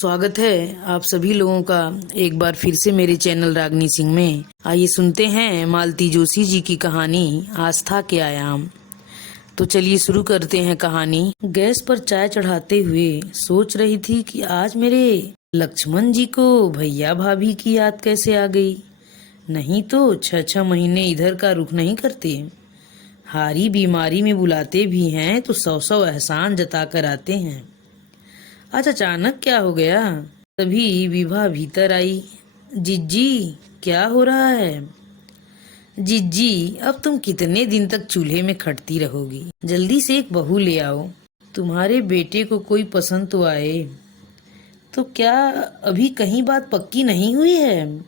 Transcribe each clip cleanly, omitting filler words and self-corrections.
स्वागत है आप सभी लोगों का एक बार फिर से मेरे चैनल रागनी सिंह में। आइए सुनते हैं मालती जोशी जी की कहानी आस्था के आयाम। तो चलिए शुरू करते हैं कहानी। गैस पर चाय चढ़ाते हुए सोच रही थी कि आज मेरे लक्ष्मण जी को भैया भाभी की याद कैसे आ गई। नहीं तो 6-6 महीने इधर का रुख नहीं करते। हारी बीमारी में बुलाते भी हैं तो 100-100 एहसान जता कर आते हैं। आज अचानक क्या हो गया। तभी विभा भीतर आई। जिज्जी, क्या हो रहा है? जिज्जी, अब तुम कितने दिन तक चूल्हे में खटती रहोगी? जल्दी से एक बहू ले आओ। तुम्हारे बेटे को कोई पसंद तो आए। तो क्या अभी कहीं बात पक्की नहीं हुई है?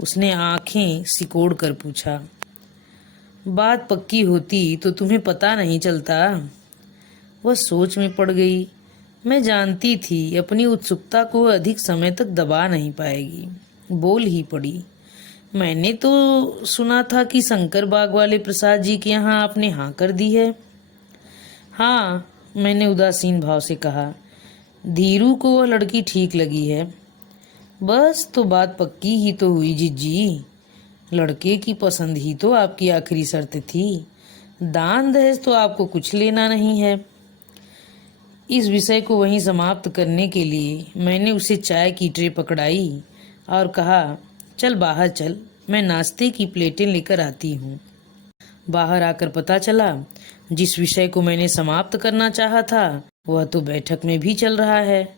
उसने आंखें सिकोड़ कर पूछा। बात पक्की होती तो तुम्हें पता नहीं चलता। वह सोच में पड़ गई। मैं जानती थी अपनी उत्सुकता को अधिक समय तक दबा नहीं पाएगी। बोल ही पड़ी। मैंने तो सुना था कि शंकर बाग वाले प्रसाद जी के यहाँ आपने हाँ कर दी है। हाँ, मैंने उदासीन भाव से कहा। धीरू को वह लड़की ठीक लगी है। बस तो बात पक्की ही तो हुई जिज्जी। लड़के की पसंद ही तो आपकी आखिरी शर्त थी। दान दहेज तो आपको कुछ लेना नहीं है। इस विषय को वहीं समाप्त करने के लिए मैंने उसे चाय की ट्रे पकड़ाई और कहा, चल बाहर चल, मैं नाश्ते की प्लेटें लेकर आती हूँ। बाहर आकर पता चला जिस विषय को मैंने समाप्त करना चाहा था वह तो बैठक में भी चल रहा है।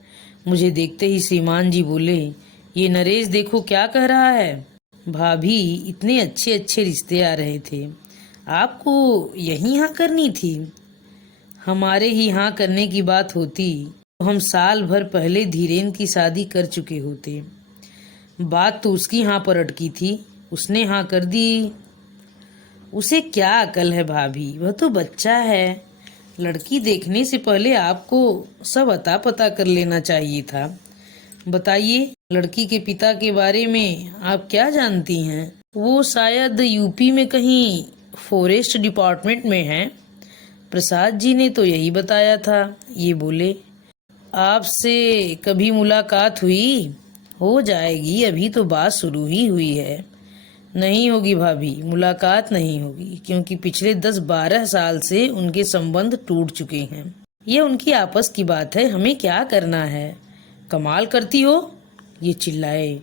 मुझे देखते ही श्रीमान जी बोले, ये नरेश देखो क्या कह रहा है। भाभी, इतने अच्छे अच्छे रिश्ते आ रहे थे, आपको यही हाँ करनी थी। हमारे ही हाँ करने की बात होती तो हम साल भर पहले धीरेन की शादी कर चुके होते। बात तो उसकी हाँ पर अटकी थी, उसने हाँ कर दी। उसे क्या अकल है भाभी, वह तो बच्चा है। लड़की देखने से पहले आपको सब अता पता कर लेना चाहिए था। बताइए, लड़की के पिता के बारे में आप क्या जानती हैं? वो शायद यूपी में कहीं फॉरेस्ट डिपार्टमेंट में हैं। प्रसाद जी ने तो यही बताया था। ये बोले, आपसे कभी मुलाकात हुई? हो जाएगी, अभी तो बात शुरू ही हुई है। नहीं होगी भाभी, मुलाकात नहीं होगी, क्योंकि पिछले 10-12 साल से उनके संबंध टूट चुके हैं। ये उनकी आपस की बात है, हमें क्या करना है। कमाल करती हो, ये चिल्लाए।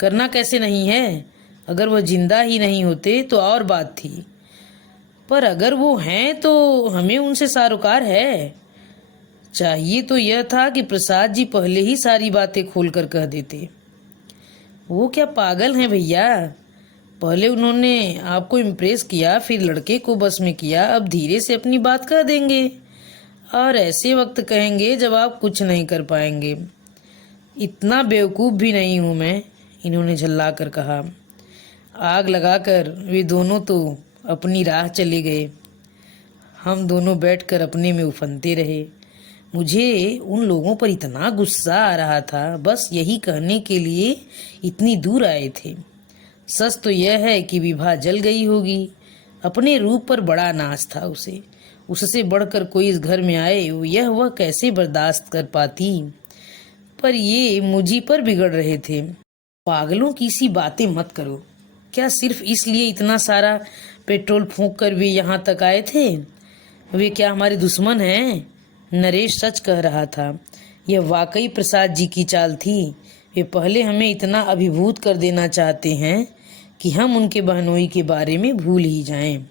करना कैसे नहीं है? अगर वह जिंदा ही नहीं होते तो और बात थी, पर अगर वो हैं तो हमें उनसे सरोकार है। चाहिए तो यह था कि प्रसाद जी पहले ही सारी बातें खोलकर कह देते। वो क्या पागल हैं भैया? पहले उन्होंने आपको इम्प्रेस किया, फिर लड़के को बस में किया, अब धीरे से अपनी बात कह देंगे और ऐसे वक्त कहेंगे जब आप कुछ नहीं कर पाएंगे। इतना बेवकूफ़ भी नहीं हूँ मैं, इन्होंने झल्ला कर कहा। आग लगाकर वे दोनों तो अपनी राह चले गए। हम दोनों बैठकर अपने में उफनते रहे। मुझे उन लोगों पर इतना गुस्सा आ रहा था, बस यही कहने के लिए इतनी दूर आए थे। सच तो यह है कि विभा जल गई होगी। अपने रूप पर बड़ा नाज था उसे। उससे बढ़कर कोई इस घर में आए, यह वह कैसे बर्दाश्त कर पाती। पर ये मुझी पर बिगड़ रहे थे। पागलों की सी बातें मत करो। क्या सिर्फ इसलिए इतना सारा पेट्रोल फूंक कर वे यहाँ तक आए थे? वे क्या हमारे दुश्मन हैं? नरेश सच कह रहा था। यह वाकई प्रसाद जी की चाल थी। वे पहले हमें इतना अभिभूत कर देना चाहते हैं कि हम उनके बहनोई के बारे में भूल ही जाएं।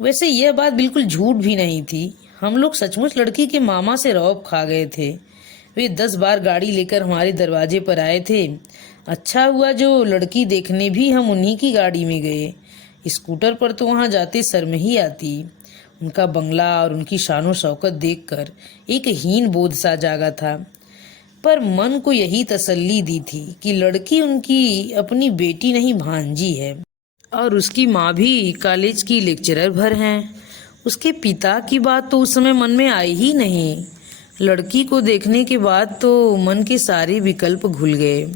वैसे यह बात बिल्कुल झूठ भी नहीं थी। हम लोग सचमुच लड़की के मामा से रौब खा गए थे। वे 10 बार गाड़ी लेकर हमारे दरवाजे पर आए थे। अच्छा हुआ जो लड़की देखने भी हम उन्हीं की गाड़ी में गए। स्कूटर पर तो वहाँ जाते शर्म ही आती। उनका बंगला और उनकी शानो शौकत देखकर एक हीन बोध सा जागा था, पर मन को यही तसल्ली दी थी कि लड़की उनकी अपनी बेटी नहीं भांजी है और उसकी माँ भी कॉलेज की लेक्चरर भर हैं। उसके पिता की बात तो उस समय मन में आई ही नहीं। लड़की को देखने के बाद तो मन के सारे विकल्प घुल गए।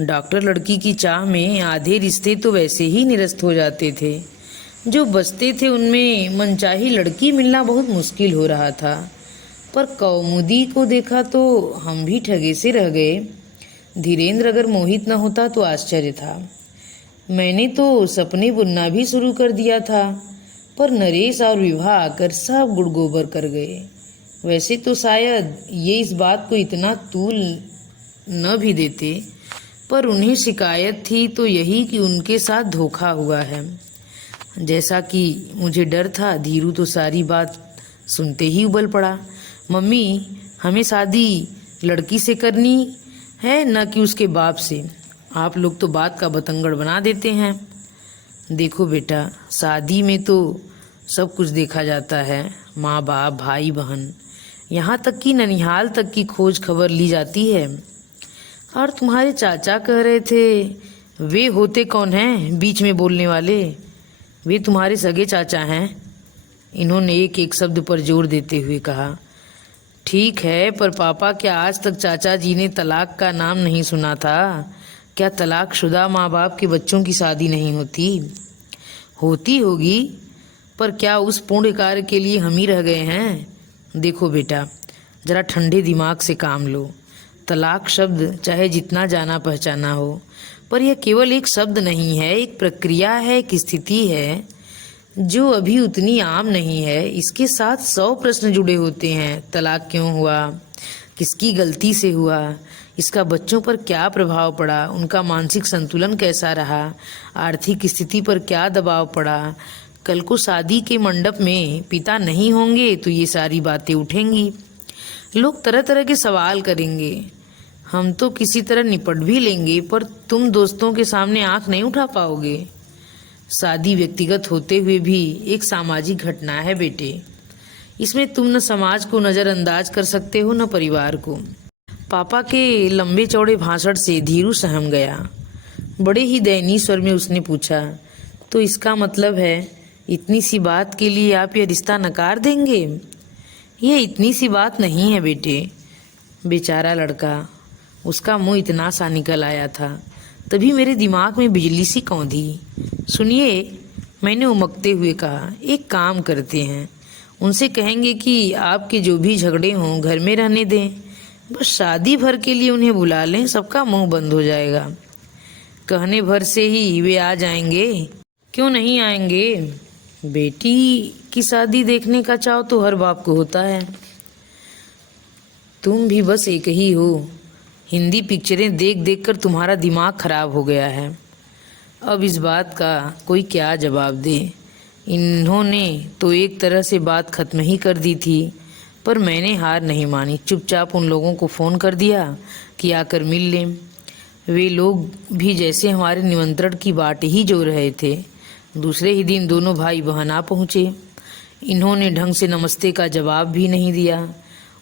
डॉक्टर लड़की की चाह में आधे रिश्ते तो वैसे ही निरस्त हो जाते थे। जो बचते थे उनमें मनचाही लड़की मिलना बहुत मुश्किल हो रहा था। पर कौमुदी को देखा तो हम भी ठगे से रह गए। धीरेन्द्र अगर मोहित न होता तो आश्चर्य था। मैंने तो सपने बुनना भी शुरू कर दिया था, पर नरेश और विभा आकर सब गुड़ गोबर कर गए। वैसे तो शायद ये इस बात को इतना तूल न भी देते, पर उन्हें शिकायत थी तो यही कि उनके साथ धोखा हुआ है। जैसा कि मुझे डर था, धीरू तो सारी बात सुनते ही उबल पड़ा। मम्मी, हमें शादी लड़की से करनी है, न कि उसके बाप से। आप लोग तो बात का बतंगड़ बना देते हैं। देखो बेटा, शादी में तो सब कुछ देखा जाता है, माँ बाप, भाई बहन, यहाँ तक कि ननिहाल तक की खोज खबर ली जाती है। और तुम्हारे चाचा कह रहे थे, वे होते कौन हैं बीच में बोलने वाले? वे तुम्हारे सगे चाचा हैं। इन्होंने एक एक शब्द पर जोर देते हुए कहा। ठीक है, पर पापा, क्या आज तक चाचा जी ने तलाक का नाम नहीं सुना था? क्या तलाकशुदा माँ बाप के बच्चों की शादी नहीं होती? होती होगी, पर क्या उस पुण्य कार्य के लिए हम ही रह गए हैं? देखो बेटा, जरा ठंडे दिमाग से काम लो। तलाक शब्द चाहे जितना जाना पहचाना हो, पर यह केवल एक शब्द नहीं है, एक प्रक्रिया है, एक स्थिति है जो अभी उतनी आम नहीं है। इसके साथ 100 प्रश्न जुड़े होते हैं। तलाक क्यों हुआ, किसकी गलती से हुआ, इसका बच्चों पर क्या प्रभाव पड़ा, उनका मानसिक संतुलन कैसा रहा, आर्थिक स्थिति पर क्या दबाव पड़ा। कल को शादी के मंडप में पिता नहीं होंगे तो ये सारी बातें उठेंगी। लोग तरह तरह के सवाल करेंगे। हम तो किसी तरह निपट भी लेंगे, पर तुम दोस्तों के सामने आंख नहीं उठा पाओगे। शादी व्यक्तिगत होते हुए भी एक सामाजिक घटना है बेटे। इसमें तुम न समाज को नज़रअंदाज कर सकते हो, न परिवार को। पापा के लंबे चौड़े भाषण से धीरू सहम गया। बड़े ही दयनीय स्वर में उसने पूछा, तो इसका मतलब है इतनी सी बात के लिए आप यह रिश्ता नकार देंगे? यह इतनी सी बात नहीं है बेटे। बेचारा लड़का, उसका मुंह इतना सा निकल आया था। तभी मेरे दिमाग में बिजली सी कौंधी। सुनिए, मैंने उमकते हुए कहा, एक काम करते हैं, उनसे कहेंगे कि आपके जो भी झगड़े हों घर में रहने दें, बस शादी भर के लिए उन्हें बुला लें, सबका मुंह बंद हो जाएगा। कहने भर से ही वे आ जाएंगे। क्यों नहीं आएंगे? बेटी की शादी देखने का चाव तो हर बाप को होता है। तुम भी बस एक ही हो। हिंदी पिक्चरें देख देख कर तुम्हारा दिमाग खराब हो गया है। अब इस बात का कोई क्या जवाब दे। इन्होंने तो एक तरह से बात खत्म ही कर दी थी, पर मैंने हार नहीं मानी। चुपचाप उन लोगों को फ़ोन कर दिया कि आकर मिल लें। वे लोग भी जैसे हमारे निमंत्रण की बाट ही जो रहे थे। दूसरे ही दिन दोनों भाई बहन आ पहुँचे। इन्होंने ढंग से नमस्ते का जवाब भी नहीं दिया।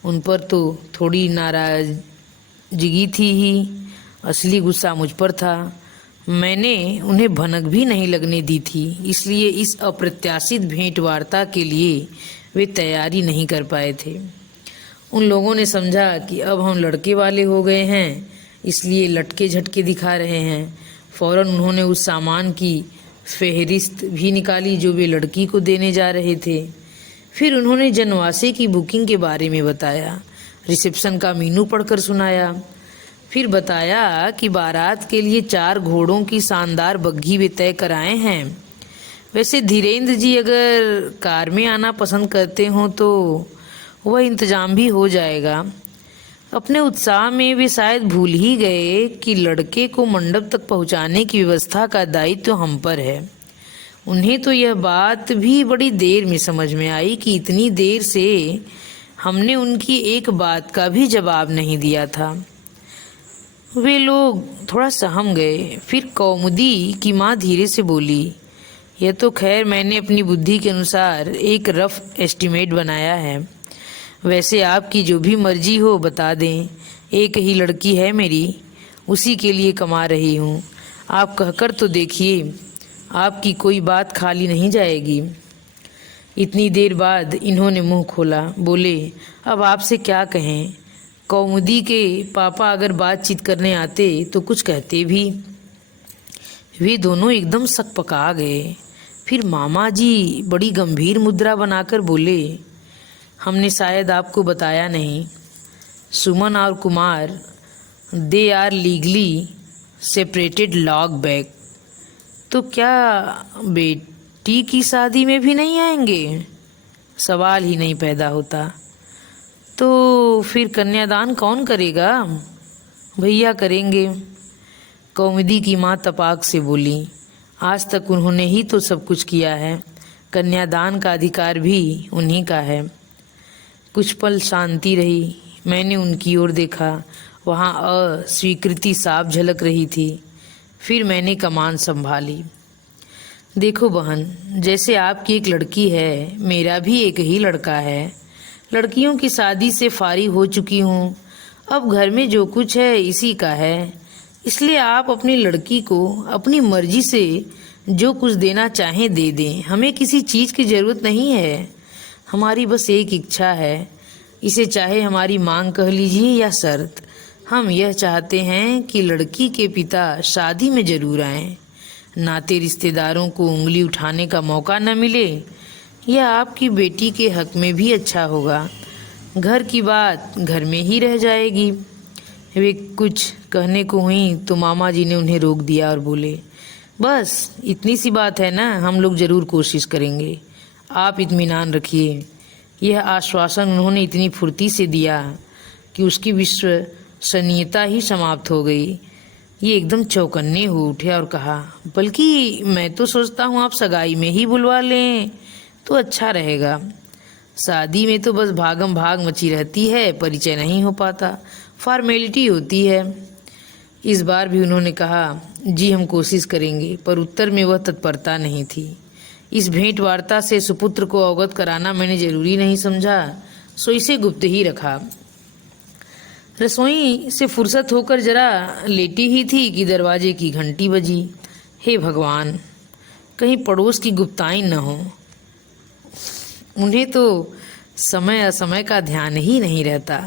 उन पर तो थोड़ी नाराज़गी थी ही, असली गुस्सा मुझ पर था। मैंने उन्हें भनक भी नहीं लगने दी थी, इसलिए इस अप्रत्याशित भेंट वार्ता के लिए वे तैयारी नहीं कर पाए थे। उन लोगों ने समझा कि अब हम लड़के वाले हो गए हैं, इसलिए लटके झटके दिखा रहे हैं। फौरन उन्होंने उस सामान की फहरिस्त भी निकाली जो वे लड़की को देने जा रहे थे। फिर उन्होंने जनवासे की बुकिंग के बारे में बताया, रिसेप्शन का मीनू पढ़कर सुनाया। फिर बताया कि बारात के लिए 4 घोड़ों की शानदार बग्घी वे तय कराए हैं। वैसे धीरेन्द्र जी अगर कार में आना पसंद करते हों तो वह इंतज़ाम भी हो जाएगा। अपने उत्साह में वे शायद भूल ही गए कि लड़के को मंडप तक पहुंचाने की व्यवस्था का दायित्व तो हम पर है। उन्हें तो यह बात भी बड़ी देर में समझ में आई कि इतनी देर से हमने उनकी एक बात का भी जवाब नहीं दिया था। वे लोग थोड़ा सहम गए। फिर कौमुदी की माँ धीरे से बोली, यह तो खैर मैंने अपनी बुद्धि के अनुसार एक रफ एस्टीमेट बनाया है। वैसे आपकी जो भी मर्जी हो बता दें। एक ही लड़की है मेरी, उसी के लिए कमा रही हूँ। आप कहकर तो देखिए, आपकी कोई बात खाली नहीं जाएगी। इतनी देर बाद इन्होंने मुंह खोला। बोले, अब आपसे क्या कहें। कौमुदी के पापा अगर बातचीत करने आते तो कुछ कहते भी। वे दोनों एकदम सकपका गए। फिर मामा जी बड़ी गंभीर मुद्रा बनाकर बोले, हमने शायद आपको बताया नहीं, सुमन और Kumar they are legally separated long back. तो क्या बेटी की शादी में भी नहीं आएंगे? सवाल ही नहीं पैदा होता। तो फिर कन्यादान कौन करेगा? भैया करेंगे। कौमुदी की माँ तपाक से बोली, आज तक उन्होंने ही तो सब कुछ किया है, कन्यादान का अधिकार भी उन्हीं का है। कुछ पल शांति रही। मैंने उनकी ओर देखा, वहाँ अस्वीकृति साफ झलक रही थी। फिर मैंने कमान संभाली। देखो बहन, जैसे आपकी एक लड़की है, मेरा भी एक ही लड़का है। लड़कियों की शादी से फारिग हो चुकी हूँ। अब घर में जो कुछ है इसी का है। इसलिए आप अपनी लड़की को अपनी मर्जी से जो कुछ देना चाहें दे दें। हमें किसी चीज़ की ज़रूरत नहीं है। हमारी बस एक इच्छा है, इसे चाहे हमारी मांग कह लीजिए या शर्त। हम यह चाहते हैं कि लड़की के पिता शादी में जरूर आएं। नाते रिश्तेदारों को उंगली उठाने का मौका न मिले। यह आपकी बेटी के हक में भी अच्छा होगा। घर की बात घर में ही रह जाएगी। वे कुछ कहने को हुई तो मामा जी ने उन्हें रोक दिया और बोले, बस इतनी सी बात है ना, हम लोग ज़रूर कोशिश करेंगे, आप इत्मीनान रखिए। यह आश्वासन उन्होंने इतनी फुर्ती से दिया कि उसकी विश्वसनीयता ही समाप्त हो गई। ये एकदम चौकन्ने हो उठे और कहा, बल्कि मैं तो सोचता हूँ आप सगाई में ही बुलवा लें तो अच्छा रहेगा। शादी में तो बस भागम भाग मची रहती है, परिचय नहीं हो पाता, फॉर्मेलिटी होती है। इस बार भी उन्होंने कहा, जी हम कोशिश करेंगे, पर उत्तर में वह तत्परता नहीं थी। इस भेंट वार्ता से सुपुत्र को अवगत कराना मैंने जरूरी नहीं समझा, सो इसे गुप्त ही रखा। रसोई से फुर्सत होकर जरा लेटी ही थी कि दरवाजे की घंटी बजी। हे भगवान, कहीं पड़ोस की गुप्ताई न हो। उन्हें तो समय असमय का ध्यान ही नहीं रहता।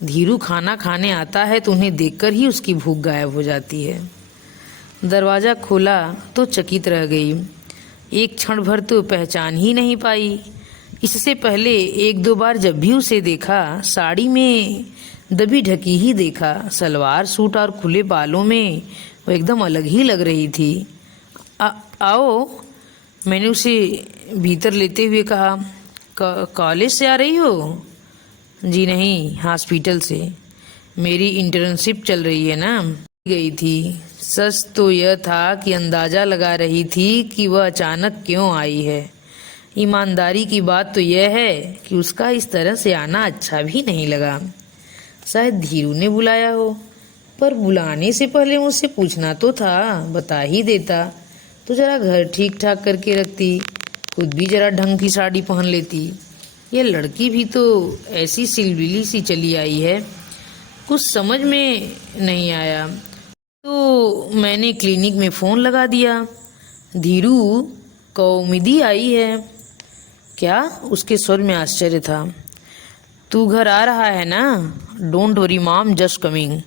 धीरू खाना खाने आता है तो उन्हें देखकर ही उसकी भूख गायब हो जाती है। दरवाज़ा खोला तो चकित रह गई। एक क्षण भर तो पहचान ही नहीं पाई। इससे पहले एक दो बार जब भी उसे देखा, साड़ी में दबी ढकी ही देखा। सलवार सूट और खुले बालों में वो एकदम अलग ही लग रही थी। आओ, मैंने उसे भीतर लेते हुए कहा। कॉलेज से आ रही हो? जी नहीं, हॉस्पिटल से। मेरी इंटर्नशिप चल रही है ना। गई थी। सच तो यह था कि अंदाजा लगा रही थी कि वह अचानक क्यों आई है। ईमानदारी की बात तो यह है कि उसका इस तरह से आना अच्छा भी नहीं लगा। शायद धीरू ने बुलाया हो, पर बुलाने से पहले मुझसे पूछना तो था, बता ही देता तो जरा घर ठीक ठाक करके रखती, खुद भी जरा ढंग की साड़ी पहन लेती। यह लड़की भी तो ऐसी सिलबिली सी चली आई है, कुछ समझ में नहीं आया। तो मैंने क्लिनिक में फ़ोन लगा दिया। धीरू, कौमुदी आई है क्या? उसके स्वर में आश्चर्य था। तू घर आ रहा है ना? Don't worry mom, just coming.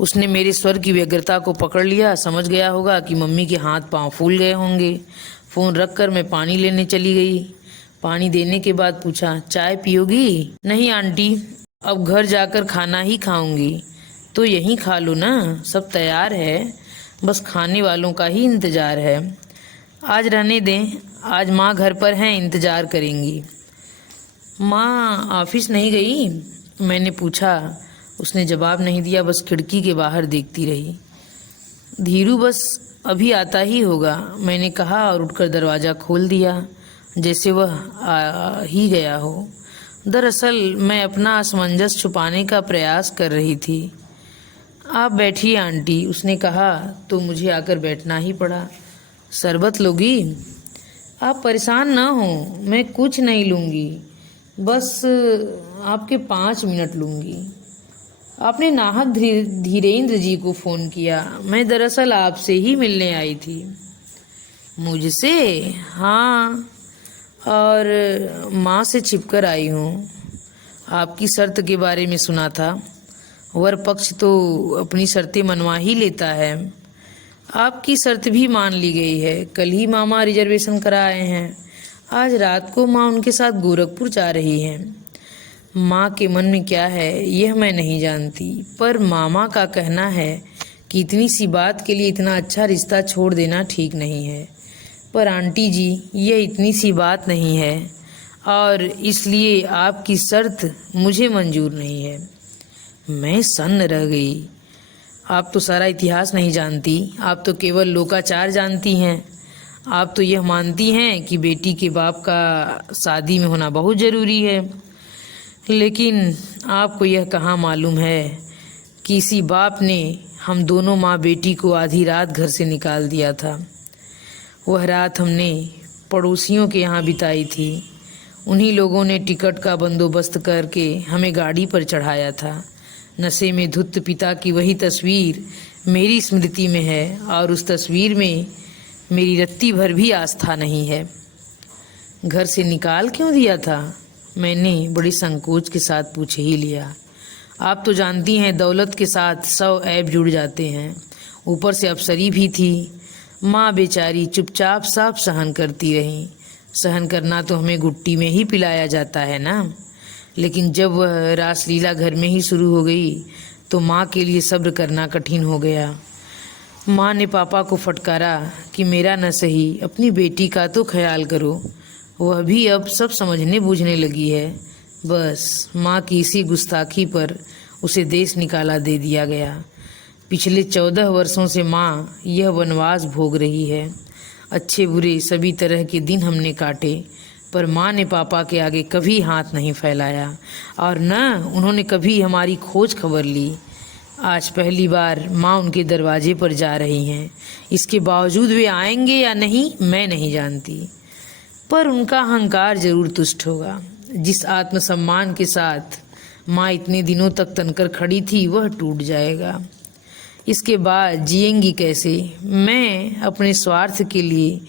उसने मेरे स्वर की व्यग्रता को पकड़ लिया। समझ गया होगा कि मम्मी के हाथ पांव फूल गए होंगे। फ़ोन रखकर मैं पानी लेने चली गई। पानी देने के बाद पूछा, चाय पियोगी? नहीं आंटी, अब घर जाकर खाना ही खाऊंगी। तो यहीं खा लो ना, सब तैयार है, बस खाने वालों का ही इंतज़ार है। आज रहने दें, आज माँ घर पर हैं, इंतज़ार करेंगी। माँ ऑफिस नहीं गई? मैंने पूछा। उसने जवाब नहीं दिया, बस खिड़की के बाहर देखती रही। धीरू बस अभी आता ही होगा, मैंने कहा और उठकर दरवाज़ा खोल दिया, जैसे वह आ ही गया हो। दरअसल मैं अपना असमंजस छुपाने का प्रयास कर रही थी। आप बैठिए आंटी, उसने कहा तो मुझे आकर बैठना ही पड़ा। शरबत लोगी? आप परेशान ना हो, मैं कुछ नहीं लूँगी, बस आपके 5 मिनट लूँगी। आपने नाहक धीरेन्द्र जी को फ़ोन किया? मैं दरअसल आपसे ही मिलने आई थी। मुझसे? हाँ, और माँ से छिपकर आई हूँ। आपकी शर्त के बारे में सुना था। वर पक्ष तो अपनी शर्तें मनवा ही लेता है। आपकी शर्त भी मान ली गई है। कल ही मामा रिजर्वेशन करा आए हैं। आज रात को माँ उनके साथ गोरखपुर जा रही हैं। माँ के मन में क्या है यह मैं नहीं जानती, पर मामा का कहना है कि इतनी सी बात के लिए इतना अच्छा रिश्ता छोड़ देना ठीक नहीं है। पर आंटी जी, यह इतनी सी बात नहीं है और इसलिए आपकी शर्त मुझे मंजूर नहीं है। मैं सन्न रह गई। आप तो सारा इतिहास नहीं जानती, आप तो केवल लोकाचार जानती हैं। आप तो यह मानती हैं कि बेटी के बाप का शादी में होना बहुत ज़रूरी है, लेकिन आपको यह कहाँ मालूम है कि इसी बाप ने हम दोनों माँ बेटी को आधी रात घर से निकाल दिया था। वह रात हमने पड़ोसियों के यहाँ बिताई थी। उन्हीं लोगों ने टिकट का बंदोबस्त करके हमें गाड़ी पर चढ़ाया था। नशे में धुत पिता की वही तस्वीर मेरी स्मृति में है और उस तस्वीर में मेरी रत्ती भर भी आस्था नहीं है। घर से निकाल क्यों दिया था? मैंने बड़ी संकोच के साथ पूछ ही लिया। आप तो जानती हैं दौलत के साथ 100 ऐब जुड़ जाते हैं। ऊपर से अफसरी भी थी। माँ बेचारी चुपचाप सब सहन करती रही। सहन करना तो हमें गुट्टी में ही पिलाया जाता है ना। लेकिन जब वह रासलीला घर में ही शुरू हो गई तो माँ के लिए सब्र करना कठिन हो गया। माँ ने पापा को फटकारा कि मेरा न सही अपनी बेटी का तो ख्याल करो। वह भी अब सब समझने बूझने लगी है। बस माँ की इसी गुस्ताखी पर उसे देश निकाला दे दिया गया। पिछले 14 वर्षों से माँ यह वनवास भोग रही है। अच्छे बुरे सभी तरह के दिन हमने काटे, पर माँ ने पापा के आगे कभी हाथ नहीं फैलाया और न उन्होंने कभी हमारी खोज खबर ली। आज पहली बार माँ उनके दरवाजे पर जा रही हैं। इसके बावजूद वे आएंगे या नहीं मैं नहीं जानती, पर उनका अहंकार जरूर तुष्ट होगा। जिस आत्मसम्मान के साथ माँ इतने दिनों तक तनकर खड़ी थी वह टूट जाएगा। इसके बाद जिएंगी कैसे? मैं अपने स्वार्थ के लिए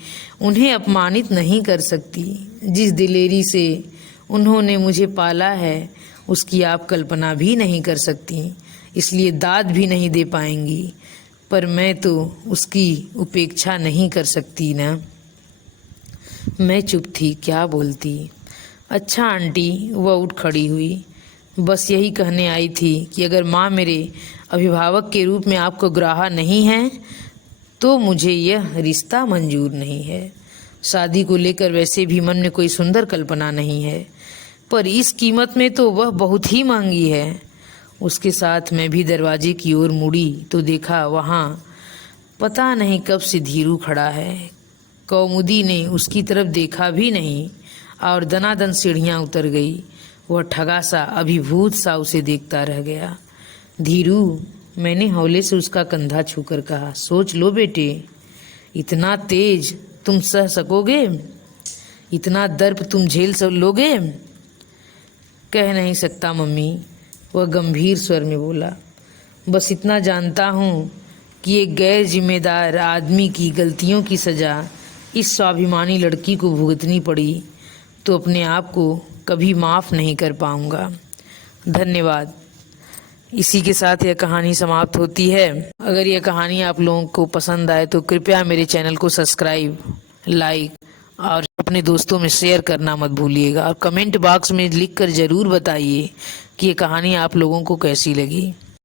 उन्हें अपमानित नहीं कर सकती। जिस दिलेरी से उन्होंने मुझे पाला है उसकी आप कल्पना भी नहीं कर सकती, इसलिए दाद भी नहीं दे पाएंगी। पर मैं तो उसकी उपेक्षा नहीं कर सकती ना। मैं चुप थी, क्या बोलती। अच्छा आंटी, वह उठ खड़ी हुई। बस यही कहने आई थी कि अगर माँ मेरे अभिभावक के रूप में आपको ग्राह्य नहीं है तो मुझे यह रिश्ता मंजूर नहीं है। शादी को लेकर वैसे भी मन में कोई सुंदर कल्पना नहीं है, पर इस कीमत में तो वह बहुत ही महंगी है। उसके साथ मैं भी दरवाजे की ओर मुड़ी तो देखा वहाँ पता नहीं कब से धीरू खड़ा है। कौमुदी ने उसकी तरफ देखा भी नहीं और दनादन सीढ़ियाँ उतर गई। वह ठगा सा अभिभूत सा उसे देखता रह गया। धीरू, मैंने हौले से उसका कंधा छूकर कहा, सोच लो बेटे, इतना तेज तुम सह सकोगे? इतना दर्प तुम झेल लोगे? कह नहीं सकता मम्मी, वह गंभीर स्वर में बोला। बस इतना जानता हूँ कि एक गैर जिम्मेदार आदमी की गलतियों की सज़ा इस स्वाभिमानी लड़की को भुगतनी पड़ी तो अपने आप को कभी माफ़ नहीं कर पाऊँगा। धन्यवाद। इसी के साथ यह कहानी समाप्त होती है। अगर यह कहानी आप लोगों को पसंद आए तो कृपया मेरे चैनल को सब्सक्राइब, लाइक और अपने दोस्तों में शेयर करना मत भूलिएगा। और कमेंट बॉक्स में लिखकर ज़रूर बताइए कि ये कहानी आप लोगों को कैसी लगी।